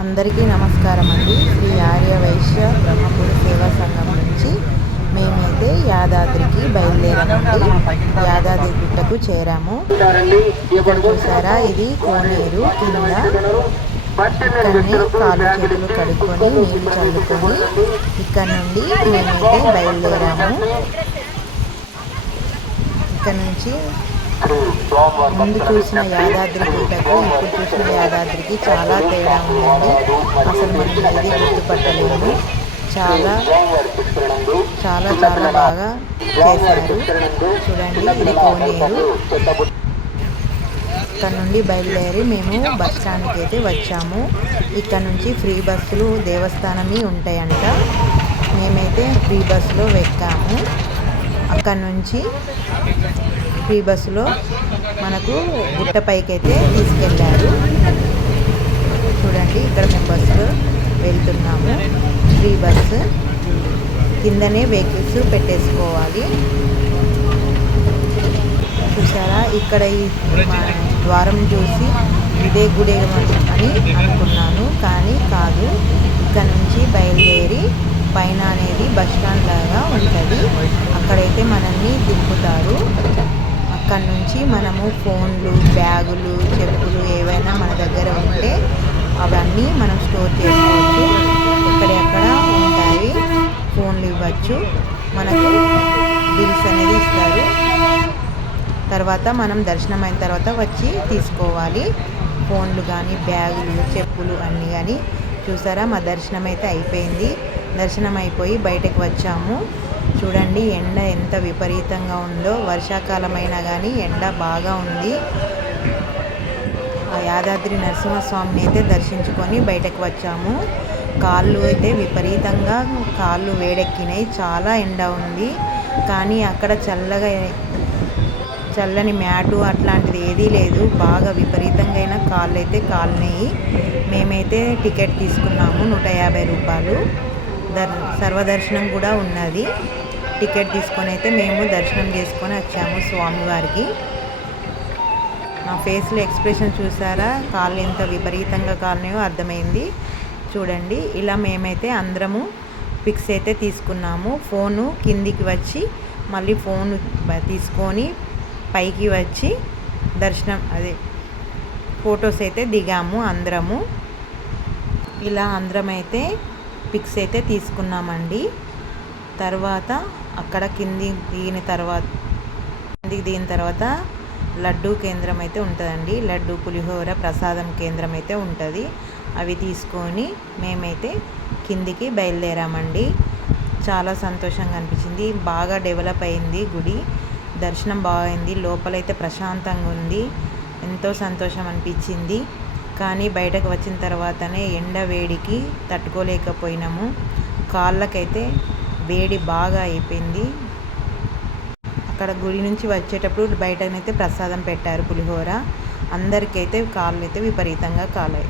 అందరికీ నమస్కారం అండి. శ్రీ ఆర్య వైశ్య బ్రహ్మపురి సేవా సంఘం నుంచి మేమైతే యాదాద్రికి బయలుదేరామండి. యాదాద్రి గుట్టకు చేరాము. ఇక్కడ చూసారా, ఇది కోనేరు కింద. ఇక్కడనే కాళ్ళు చేతులు కడుక్కొని నీళ్లు చల్లుకొని ఇక్కడ నుండి మేమైతే బయలుదేరాము. ఇక్కడ నుంచి ముందు చూసిన యాదాద్రి గుట్టకు ఇప్పుడు చూసిన యాదాద్రికి చాలా తేడా ఉందండి. అసలు మనం ఏది గుర్తుపట్టలేము. చాలా చాలా చాలా బాగా చేశారు. చూడండి, ఇది కోనేరు. ఇక్కడ నుండి బయలుదేరి మేము బస్ స్టాండ్కి అయితే వచ్చాము. ఇక్కడ నుంచి ఫ్రీ బస్సులు దేవస్థానమే ఉంటాయంట. మేమైతే ఫ్రీ బస్సులో ఎక్కాము. అక్కడ నుంచి ఫ్రీ బస్సులో మనకు గుట్టపైకి అయితే తీసుకెళ్ళారు. చూడండి, ఇక్కడ మేము బస్సులో వెళ్తున్నాము. ఫ్రీ బస్సు కిందనే వెహికల్స్ పెట్టేసుకోవాలి. చూసారా, ఇక్కడ ఈ ద్వారం చూసి ఇదే గుడి అని అనుకున్నాను, కానీ కాదు. ఇక్కడ నుంచి బయలుదేరి పైన అనేది బస్ స్టాండ్ లాగా ఉంటుంది. అక్కడైతే మనల్ని దింపుతారు. అక్కడ నుంచి మనము ఫోన్లు, బ్యాగులు, చెప్పులు ఏవైనా మన దగ్గర ఉంటే అవన్నీ మనం స్టోర్ చేసుకోవచ్చు. ఎక్కడెక్కడ ఉంటాయి. ఫోన్లు ఇవ్వచ్చు, మనకు బిల్స్ అనేది ఇస్తారు. తర్వాత మనం దర్శనం అయిన తర్వాత వచ్చి తీసుకోవాలి. ఫోన్లు కానీ, బ్యాగులు, చెప్పులు అన్నీ కానీ. చూసారా, మా దర్శనం అయితే అయిపోయింది. దర్శనం అయిపోయి బయటకు వచ్చాము. చూడండి, ఎండ ఎంత విపరీతంగా ఉందో. వర్షాకాలం అయినా కానీ ఎండ బాగా ఉంది. ఆ యాదాద్రి నరసింహస్వామిని అయితే దర్శించుకొని బయటకు వచ్చాము. కాళ్ళు అయితే విపరీతంగా కాళ్ళు వేడెక్కినాయి. చాలా ఎండ ఉంది. కానీ అక్కడ చల్లని మ్యాటు అట్లాంటిది ఏదీ లేదు. బాగా విపరీతంగా అయినా కాళ్ళు అయితే కాలినాయి. మేమైతే టికెట్ తీసుకున్నాము, 150 రూపాయలు. సర్వదర్శనం కూడా ఉన్నది. టికెట్ తీసుకొని అయితే మేము దర్శనం చేసుకొని వచ్చాము స్వామివారికి. నా ఫేస్లో ఎక్స్ప్రెషన్ చూసారా, కాళ్ళు ఎంత విపరీతంగా కాలినాయో అర్థమైంది. చూడండి, ఇలా మేమైతే అందరము పిక్స్ అయితే తీసుకున్నాము. ఫోను కిందికి వచ్చి మళ్ళీ ఫోను తీసుకొని పైకి వచ్చి ఫొటోస్ అయితే దిగాము అందరము. ఇలా అందరమైతే పిక్స్ అయితే తీసుకున్నామండి. తర్వాత అక్కడ కిందికి దిగిన తర్వాత లడ్డూ కేంద్రం అయితే ఉంటుందండి. లడ్డు, పులిహోర, ప్రసాదం కేంద్రం అయితే ఉంటుంది. అవి తీసుకొని మేమైతే కిందికి బయలుదేరామండి. చాలా సంతోషంగా అనిపించింది. బాగా డెవలప్ అయింది గుడి. దర్శనం బాగైంది. లోపలైతే ప్రశాంతంగా ఉంది. ఎంతో సంతోషం అనిపించింది. కానీ బయటకు వచ్చిన తర్వాతనే ఎండ వేడికి తట్టుకోలేకపోయినాము. కాళ్ళకైతే వేడి బాగా అయిపోయింది. అక్కడ గుడి నుంచి వచ్చేటప్పుడు బయటనైతే ప్రసాదం పెట్టారు, పులిహోర. అందరికైతే కాళ్ళు అయితే విపరీతంగా కాలాయి.